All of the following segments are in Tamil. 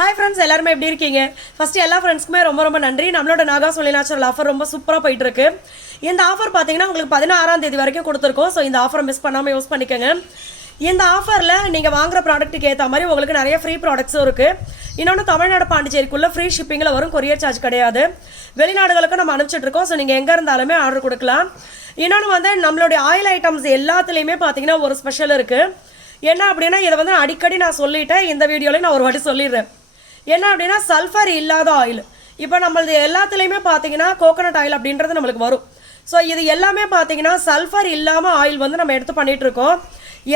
ஹாய் ஃப்ரெண்ட்ஸ், எல்லாருமே எப்படி இருக்கீங்க? ஃபஸ்ட்டு எல்லா ஃப்ரெண்ட்ஸ்க்குமே ரொம்ப ரொம்ப நன்றி. நம்மளோட நாகா சோலை நேச்சுரல் ஆஃபர் ரொம்ப சூப்பராக போயிட்டுருக்கு. இந்த ஆஃபர் பார்த்தீங்கன்னா உங்களுக்கு 16ஆம் தேதி வரைக்கும் கொடுத்துருக்கோம். ஸோ இந்த ஆஃபரை மிஸ் பண்ணாமல் யூஸ் பண்ணிக்கோங்க. இந்த ஆஃபரில் நீங்கள் வாங்குற ப்ராடக்ட்டுக்கு ஏற்ற மாதிரி உங்களுக்கு நிறைய ஃப்ரீ ப்ராடக்ட்ஸும் இருக்குது. இன்னொன்று தமிழ்நாடு பாண்டிச்சேரிக்குள்ளே ஃப்ரீ ஷிப்பிங்கில் வரும், கொரியர் சார்ஜ் கிடையாது. வெளிநாடுகளுக்கு நம்ம அனுப்பிச்சிட்ருக்கோம். ஸோ நீங்கள் எங்கே இருந்தாலுமே ஆர்டர் கொடுக்கலாம். இன்னொன்று வந்து நம்மளுடைய ஆயில் ஐட்டம்ஸ் எல்லாத்துலேயுமே பார்த்தீங்கன்னா ஒரு ஸ்பெஷல் இருக்குது. என்ன அப்படின்னா இதை வந்து அடிக்கடி நான் சொல்லிட்டேன், இந்த வீடியோலையும் நான் ஒரு வாட்டி சொல்லிடுறேன். என்ன அப்படின்னா சல்ஃபர் இல்லாத ஆயில். இப்போ நம்மளது எல்லாத்துலேயுமே பார்த்தீங்கன்னா கோகோனட் ஆயில் அப்படின்றது நம்மளுக்கு வரும். ஸோ இது எல்லாமே பார்த்தீங்கன்னா சல்ஃபர் இல்லாமல் ஆயில் வந்து நம்ம எடுத்து பண்ணிகிட்ருக்கோம்.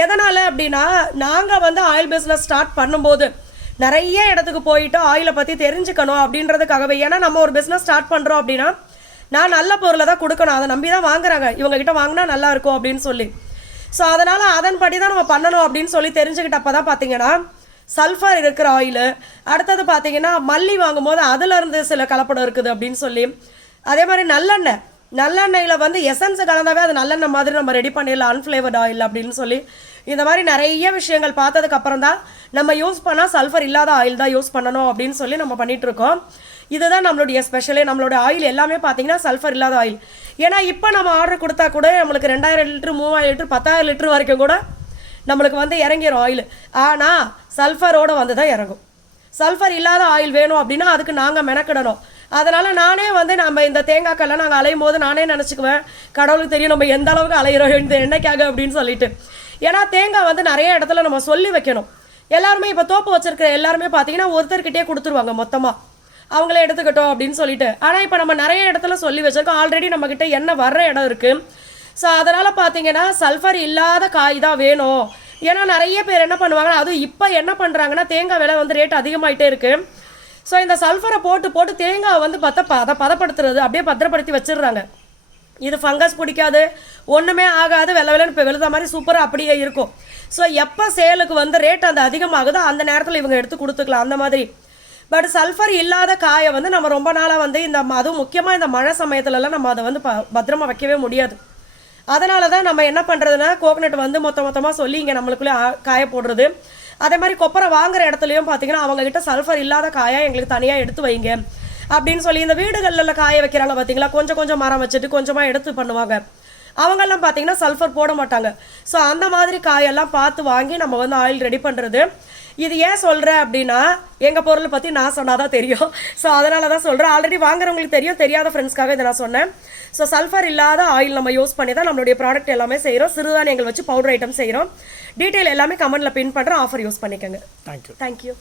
எதனால் அப்படின்னா நாங்கள் வந்து ஆயில் பிஸ்னஸ் ஸ்டார்ட் பண்ணும்போது நிறைய இடத்துக்கு போயிட்டு ஆயிலை பற்றி தெரிஞ்சுக்கணும் அப்படின்றதுக்காகவே. ஏன்னா நம்ம ஒரு பிஸ்னஸ் ஸ்டார்ட் பண்ணுறோம் அப்படின்னா நான் நல்ல பொருளை தான் கொடுக்கணும், அதை நம்பி தான் வாங்குறாங்க, இவங்ககிட்ட வாங்கினா நல்லா இருக்கும் அப்படின்னு சொல்லி. ஸோ அதனால் அதன்படி தான் நம்ம பண்ணணும் அப்படின்னு சொல்லி தெரிஞ்சுக்கிட்டப்போ தான் பார்த்தீங்கன்னா சல்ஃபர் இருக்கிற ஆயிலு, அடுத்தது பார்த்தீங்கன்னா மல்லி வாங்கும்போது அதிலிருந்து சில கலப்படம் இருக்குது அப்படின்னு சொல்லி. அதே மாதிரி நல்லெண்ணெயில் வந்து எசன்ஸ் கலந்தாவே அது நல்லெண்ணெய் மாதிரி நம்ம ரெடி பண்ணிடலாம், அன்ஃப்ளேவர்ட் ஆயில் அப்படின்னு சொல்லி. இந்த மாதிரி நிறைய விஷயங்கள் பார்த்ததுக்கப்புறம் தான் நம்ம யூஸ் பண்ணால் சல்ஃபர் இல்லாத ஆயில் தான் யூஸ் பண்ணணும் அப்படின்னு சொல்லி நம்ம பண்ணிகிட்ருக்கோம். இதுதான் நம்மளுடைய ஸ்பெஷலே. நம்மளோட ஆயில் எல்லாமே பார்த்தீங்கன்னா சல்ஃபர் இல்லாத ஆயில். ஏன்னா இப்போ நம்ம ஆர்டர் கொடுத்தா கூட நம்மளுக்கு 2000 லிட்டர் 3000 லிட்டர் 10000 லிட்டர் வரைக்கும் கூட நம்மளுக்கு வந்து இறங்கிடும் ஆயில். ஆனால் சல்ஃபரோடு வந்து தான் இறங்கும். சல்ஃபர் இல்லாத ஆயில் வேணும் அப்படின்னா அதுக்கு நாங்கள் மெனக்கிடணும். அதனால் நானே வந்து நம்ம இந்த தேங்காய்க்கெல்லாம் நாங்கள் அலையும் போது நானே நினச்சிக்குவேன், கடவுளுக்கு தெரியும் நம்ம எந்த அளவுக்கு அலையிறோம் இந்த எண்ணெய்க்காக அப்படின்னு சொல்லிட்டு. ஏன்னா தேங்காய் வந்து நிறைய இடத்துல நம்ம சொல்லி வைக்கணும். எல்லாருமே இப்போ தோப்பு வச்சிருக்கிற எல்லாருமே பார்த்தீங்கன்னா ஒருத்தர்கிட்டே கொடுத்துருவாங்க மொத்தமாக, அவங்களே எடுத்துக்கிட்டோம் அப்படின்னு சொல்லிட்டு. ஆனால் இப்போ நம்ம நிறைய இடத்துல சொல்லி வச்சிருக்கோம், ஆல்ரெடி நம்மக்கிட்ட எண்ணெய் வர்ற இடம் இருக்குது. ஸோ அதனால் பார்த்தீங்கன்னா சல்ஃபர் இல்லாத காய் தான் வேணும். ஏன்னா நிறைய பேர் என்ன பண்ணுவாங்கன்னா, அதுவும் இப்போ என்ன பண்ணுறாங்கன்னா தேங்காய் விலை வந்து ரேட் அதிகமாகிட்டே இருக்குது. ஸோ இந்த சல்ஃபரை போட்டு தேங்காய் வந்து பதப்படுத்துறது அப்படியே பத்திரப்படுத்தி வச்சிடுறாங்க. இது ஃபங்கஸ் பிடிக்காது, ஒன்றுமே ஆகாது, வெள்ளன்னு இப்போ வெளுத மாதிரி சூப்பராக அப்படியே இருக்கும். ஸோ எப்போ சேலுக்கு வந்து ரேட் அந்த அதிகமாகுதோ அந்த நேரத்தில் இவங்க எடுத்து கொடுத்துக்கலாம் அந்த மாதிரி. பட் சல்ஃபர் இல்லாத காயை வந்து நம்ம ரொம்ப நாளாக வந்து அதுவும் முக்கியமாக இந்த மழை சமயத்துலலாம் நம்ம அதை வந்து பத்திரமா வைக்கவே முடியாது. அதனால தான் நம்ம என்ன பண்ணுறதுன்னா கோகனட் வந்து மொத்தமாக சொல்லி இங்கே நம்மளுக்குள்ளே காய போடுறது. அதே மாதிரி கொப்பரை வாங்குற இடத்துலையும் பார்த்தீங்கன்னா அவங்ககிட்ட சல்ஃபர் இல்லாத காயாக எங்களுக்கு தனியாக எடுத்து வைங்க அப்படின்னு சொல்லி. இந்த வீடுகளில் காய வைக்கிறாங்க பார்த்தீங்களா, கொஞ்சம் மரம் வச்சுட்டு கொஞ்சமாக எடுத்து பண்ணுவாங்க. அவங்கெல்லாம் பார்த்தீங்கன்னா சல்ஃபர் போட மாட்டாங்க. ஸோ அந்த மாதிரி காயெல்லாம் பார்த்து வாங்கி நம்ம வந்து ஆயில் ரெடி பண்ணுறது. இது ஏன் சொல்கிறேன் அப்படின்னா எங்கள் பொருளை பற்றி நான் சொன்னால் தான் தெரியும். ஸோ அதனால தான் சொல்கிறேன். ஆல்ரெடி வாங்குறவங்களுக்கு தெரியும், தெரியாத ஃப்ரெண்ட்ஸ்க்காக இதை நான் சொன்னேன். ஸோ சல்ஃபர் இல்லாத ஆயில் நம்ம யூஸ் பண்ணி தான் நம்மளுடைய ப்ராடக்ட் எல்லாமே செய்கிறோம். சிறுதானியங்கள் வச்சு பவுடர் ஐட்டம் செய்கிறோம். டீட்டெயில் எல்லாமே கமெண்ட்டில் பின் பண்ணுறோம். ஆஃபர் யூஸ் பண்ணிக்கோங்க. தேங்க்யூ. தேங்க்யூ.